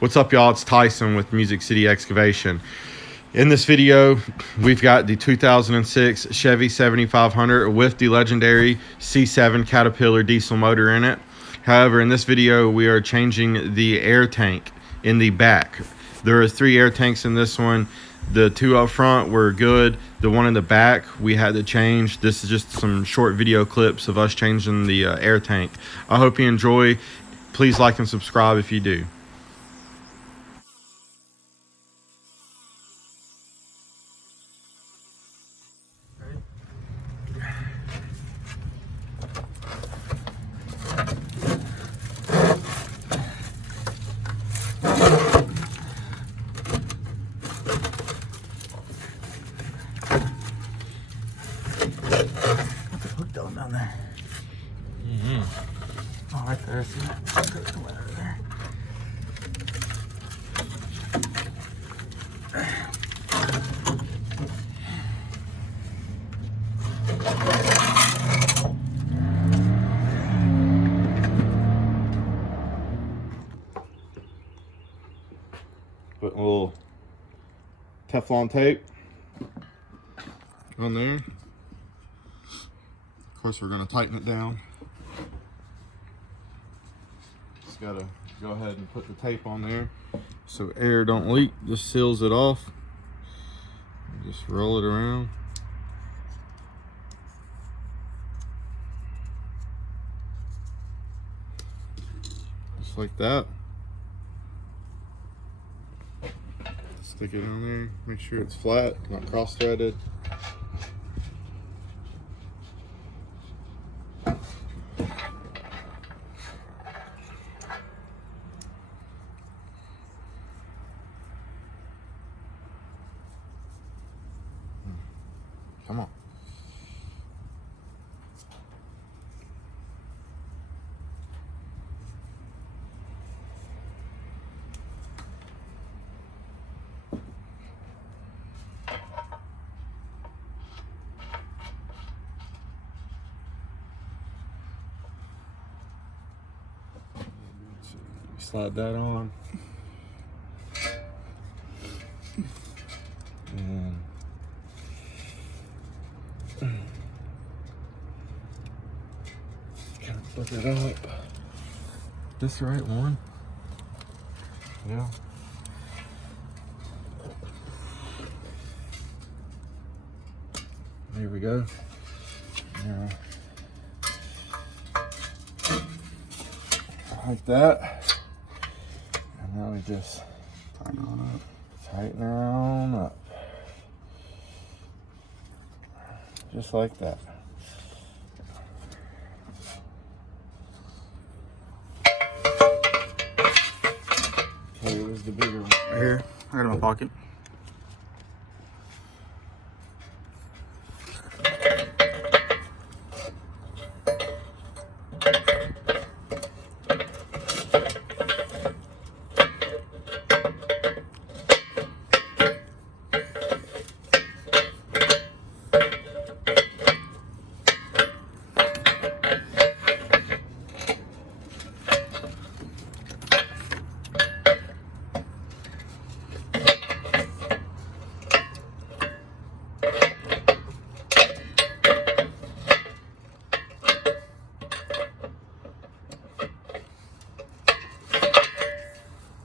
What's up, y'all? It's Tyson with Music City Excavation. In this video, we've got the 2006 Chevy 7500 with the legendary C7 Caterpillar diesel motor in it. However, in this video, we are changing the air tank in the back. There are 3 air tanks in this one. The 2 up front were good. The one in the back, we had to change. This is just some short video clips of us changing the air tank. I hope you enjoy. Please like and subscribe if you do. Down there. Oh, right there. See that? Come over there. Put a little Teflon tape on there. Of course, we're going to tighten it down. Just got to go ahead and put the tape on there so air don't leak. Just seals it off. Just roll it around. Just like that. Stick it on there. Make sure it's flat, not cross-threaded. Come on. Slide that on. And kind of flip it up. This the right one? Yeah. There we go. Yeah. Like that. And now we just tighten on up. Tighten on up. Just like that. Okay, where's the bigger one? Right here. I got it in my pocket.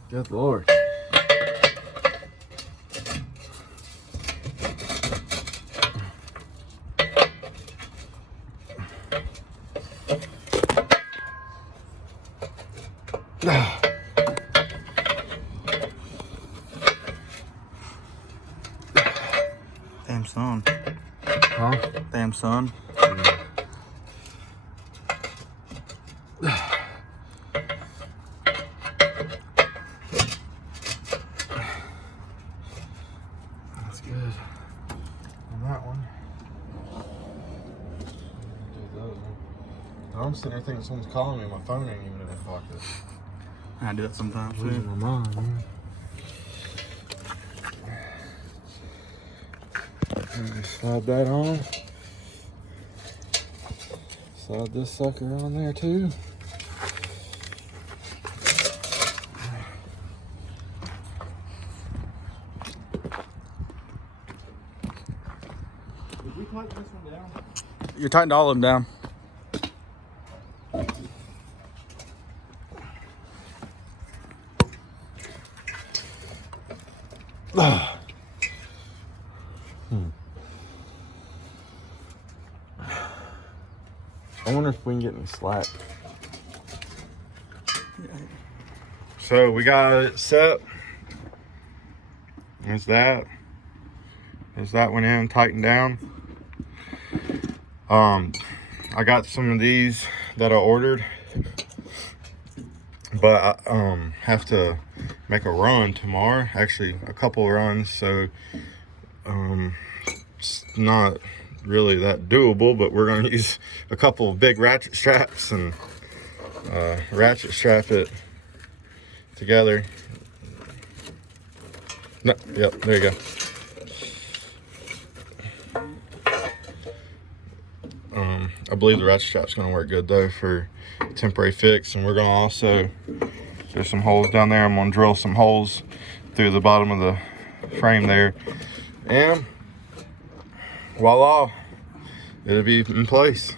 Good Lord. Damn son. Huh? Damn son. That's good. On that one. I'm sitting there thinking someone's calling me. My phone ain't even in my pocket. I do that sometimes too. Losing my mind, man. Slide that on. Slide this sucker on there too. tighten this one down? You tightened all of them down. I wonder if we can get any slack. So we got it set. There's that. There's that one in, tightened down. I got some of these that I ordered, but I have to make a run tomorrow. Actually, a couple runs, so it's not really that doable, but we're gonna use a couple of big ratchet straps and ratchet strap it together. No, yep, there you go. I believe the ratchet strap's gonna work good though for a temporary fix, and we're gonna also, there's some holes down there. I'm gonna drill some holes through the bottom of the frame there, and voila, it'll be in place.